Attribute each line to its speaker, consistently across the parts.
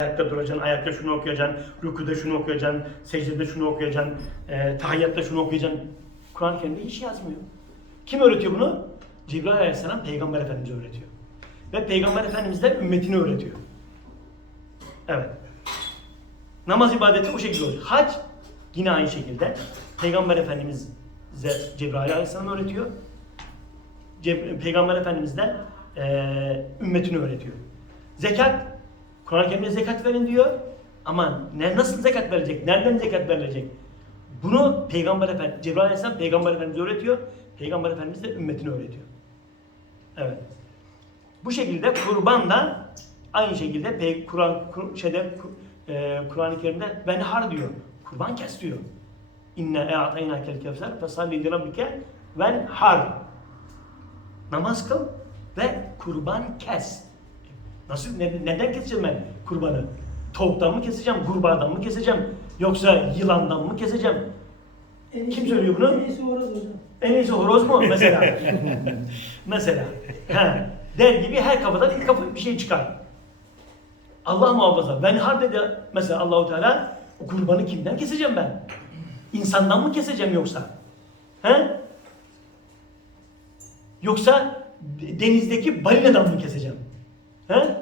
Speaker 1: Ayakta duracaksın, ayakta şunu okuyacaksın, rükuda şunu okuyacaksın, secdede şunu okuyacaksın, e, tahiyyatta şunu okuyacaksın. Kur'an-ı hiç yazmıyor. Kim öğretiyor bunu? Cibril Aleyhisselam Peygamber Efendimiz öğretiyor. Ve Peygamber Efendimiz de ümmetini öğretiyor. Evet. Namaz ibadeti bu şekilde oluyor. Hac yine aynı şekilde Peygamber Efendimiz bize Cebrail Aleyhisselam öğretiyor. Peygamber Efendimiz de eee, ümmetini öğretiyor. Zekat, Kur'an-ı Kerim'de zekat verin diyor. Ama ne, nasıl zekat verecek? Nereden zekat verilecek? Bunu Peygamber Efendimiz, Cebrail Aleyhisselam Peygamber Efendimiz öğretiyor. Peygamber Efendimiz de ümmetini öğretiyor. Evet. Bu şekilde kurban da aynı şekilde Kur'an Kur- şeyde e, Kur'an-ı Kerim'de ben har diyor. Kurban kes diyor. İnne e'ataynakel kevser fesalli li rabbike vel har. Namaz kıl ve kurban kes. Nasıl ne- neden keseceğim ben kurbanı? Tavuktan mı keseceğim, kurbağadan mı keseceğim? Yoksa yılandan mı keseceğim?
Speaker 2: En
Speaker 1: Kim söylüyor bunu?
Speaker 2: En iyisi horoz hocam.
Speaker 1: En iyisi horoz mu mesela? mesela. He. Der gibi her kafadan ilk kafa bir şey çıkar. Allah muhafaza. Ben har dedi mesela Allahu Teala o kurbanı kimden keseceğim ben? İnsandan mı keseceğim yoksa? He? Yoksa de- denizdeki balinadan mı keseceğim? He?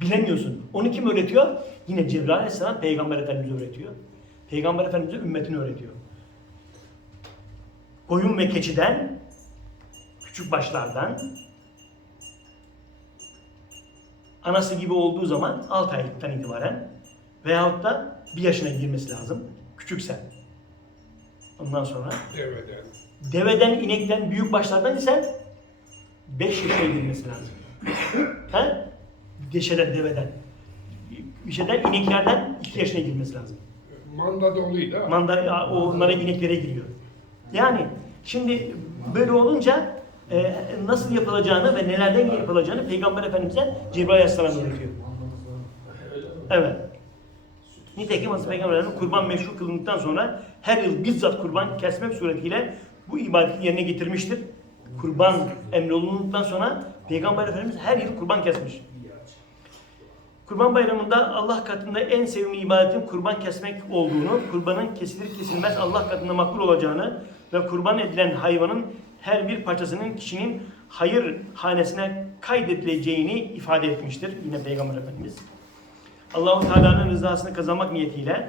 Speaker 1: Bilemiyorsun. Onu kim öğretiyor? Yine Cebrail Aleyhisselam Peygamber Efendimiz öğretiyor. Peygamber Efendimiz de ümmetini öğretiyor koyun ve keçiden, küçük başlardan, anası gibi olduğu zaman 6 aylıktan itibaren veyahut da 1 yaşına girmesi lazım, küçükse. Ondan sonra
Speaker 3: Deveden.
Speaker 1: deveden, inekten, büyük başlardan ise 5 yaşına girmesi lazım. He? Deşeden, deveden. Şeyden, ineklerden 2 yaşına girmesi lazım.
Speaker 3: Manda doluydu.
Speaker 1: Manda onlara ineklere giriyor. Yani şimdi böyle olunca e, nasıl yapılacağını ve nelerden yapılacağını Peygamber Efendimiz'e Cebrail Aleyhisselam öğretiyor. Evet. Nitekim Hazreti Peygamber Efendimiz kurban meşru kılındıktan sonra her yıl bizzat kurban kesmek suretiyle bu ibadeti yerine getirmiştir. Kurban emrolunduktan sonra Peygamber Efendimiz her yıl kurban kesmiş. Kurban bayramında Allah katında en sevimli ibadetin kurban kesmek olduğunu, kurbanın kesilir kesilmez Allah katında makbul olacağını ve kurban edilen hayvanın her bir parçasının kişinin hayır hanesine kaydedileceğini ifade etmiştir yine Peygamber Efendimiz. Allahu Teala'nın rızasını kazanmak niyetiyle